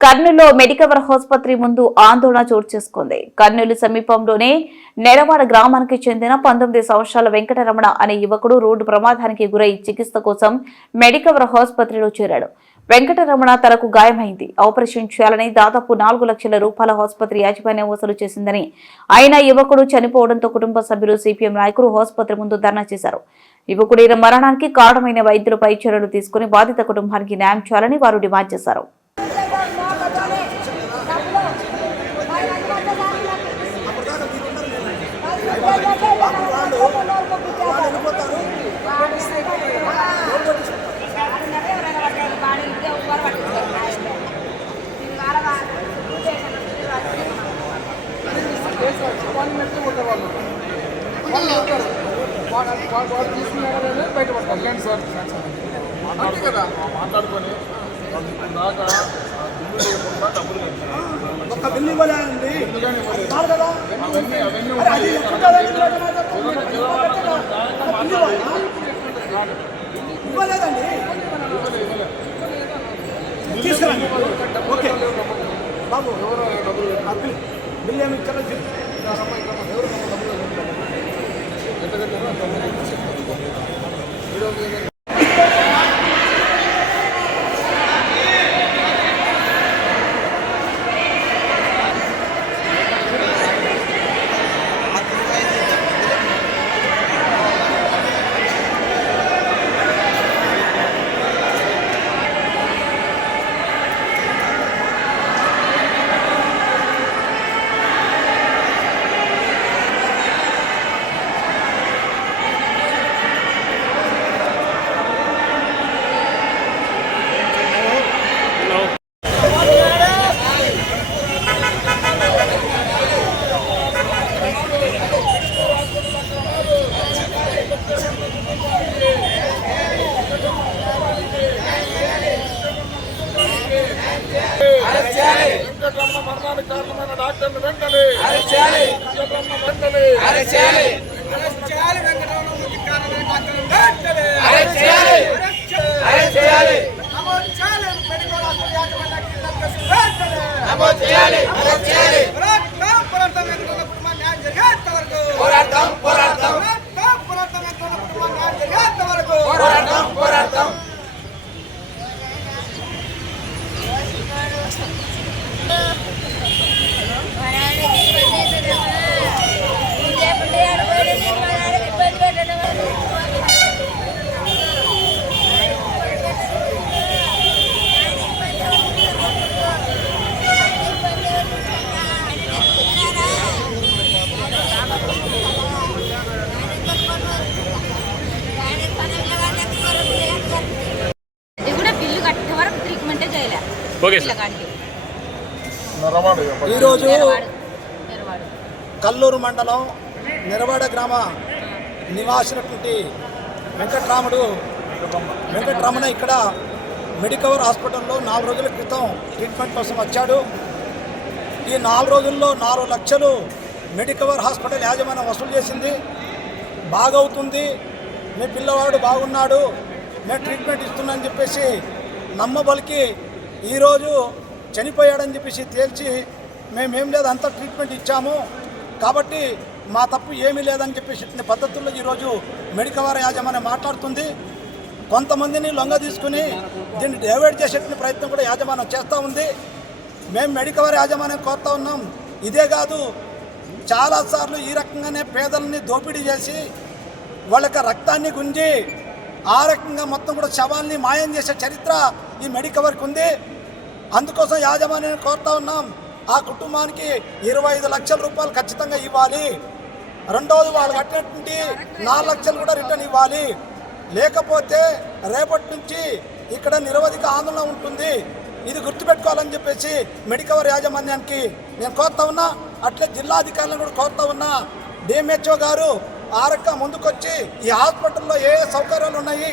కర్నూలులో మెడికవర్ ఆసుపత్రి ముందు ఆందోళన చోటు చేసుకుంది. కర్నూలు సమీపంలోనే నెరవాడ గ్రామానికి చెందిన పంతొమ్మిది సంవత్సరాల వెంకటరమణ అనే యువకుడు రోడ్డు ప్రమాదానికి గురై చికిత్స కోసం మెడికవర్ ఆసుపత్రిలో చేరాడు. వెంకటరమణ తనకు గాయమైంది. ఆపరేషన్ చేయాలని దాదాపు నాలుగు లక్షల రూపాయల ఆసుపత్రి యాజమాన్యం వసూలు చేసిందని ఆయన యువకుడు చనిపోవడంతో కుటుంబ సభ్యులు సిపిఎం నాయకులు ఆసుపత్రి ముందు ధర్నా చేశారు. యువకుడి మరణానికి కారణమైన వైద్యులపై చర్యలు తీసుకుని బాధిత కుటుంబానికి న్యాయం చేయాలని వారు డిమాండ్ చేశారు. వాడు తీసుకున్నాడనే బయటపడతారు లేండి సార్ అంతే కదా మాట్లాడుకొని దాకా డబ్బులు లేకుండా డబ్బులు ఒక్క బిల్లు ఇవ్వలేదండి. కాదు కదా? అది ఇవ్వలేదండి. తీసుకురండి. ఓకే. బాబు ఆ ఏమి ఇక్కడ ఎంత కట్టారో అంత అమౌంట్ ఇచ్చేస్తాను. వెంకటరమణ మరణానికి కారణమైన డాక్టర్లు వెంటనే. వెంటనే. పోరాడతాం పోరాడతాం పోరాడతాం పోరాడతాం ఇది కూడా బిల్లు కట్టే వరకు ట్రీట్మెంటే పిల్లగాడికి. నరవాడు. ఈరోజు. కల్లూరు మండలం నిరవాడ గ్రామ నివాసినటువంటి వెంకట్రాముడు వెంకటరమణ ఇక్కడ మెడికవర్ హాస్పిటల్లో నాలుగు రోజుల క్రితం ట్రీట్మెంట్ కోసం వచ్చాడు. ఈ నాలుగు రోజుల్లో నాలుగు లక్షలు మెడికవర్ హాస్పిటల్ యాజమాన్యం వసూలు చేసింది. బాగవుతుంది. మీ పిల్లవాడు బాగున్నాడు. నేను ట్రీట్మెంట్ ఇస్తున్నానని చెప్పేసి నమ్మబలికి ఈరోజు చనిపోయాడని చెప్పేసి తేల్చి మేమేం లేదు అంత ట్రీట్మెంట్ ఇచ్చాము. కాబట్టి మా తప్పు ఏమీ లేదని చెప్పేసి చెప్పిన పద్ధతుల్లో ఈరోజు మెడికవర్ యాజమాన్యం మాట్లాడుతుంది. కొంతమందిని లొంగ తీసుకుని దీన్ని డైవర్ట్ చేసేటువంటి ప్రయత్నం కూడా యాజమాన్యం చేస్తూ ఉంది. మేము మెడికవర్ యాజమాన్యం కోరుతా ఉన్నాం. ఇదే కాదు చాలాసార్లు ఈ రకంగానే పేదలని దోపిడీ చేసి వాళ్ళకి రక్తాన్ని గుంజి ఆ రకంగా మొత్తం కూడా శవాల్ని మాయం చేసే చరిత్ర ఈ మెడికవర్కి ఉంది. అందుకోసం యాజమాన్యం కోరుతా ఉన్నాం. ఆ కుటుంబానికి ఇరవై ఐదు లక్షల రూపాయలు ఖచ్చితంగా ఇవ్వాలి. రెండవది వాళ్ళు కట్టినటువంటి నాలుగు లక్షలు కూడా రిటర్న్ ఇవ్వాలి. లేకపోతే రేపటి నుంచి ఇక్కడ నిరవధిక ఆందోళన ఉంటుంది. ఇది గుర్తుపెట్టుకోవాలని చెప్పేసి మెడికవర్ యాజమాన్యానికి నేను కోరుతా ఉన్నా. అట్లే జిల్లాధికారులను కూడా కోరుతా ఉన్నా. డిఎంహెచ్ఓ గారు ఆరక్క ముందుకొచ్చి ఈ హాస్పిటల్లో ఏ సౌకర్యాలు ఉన్నాయి?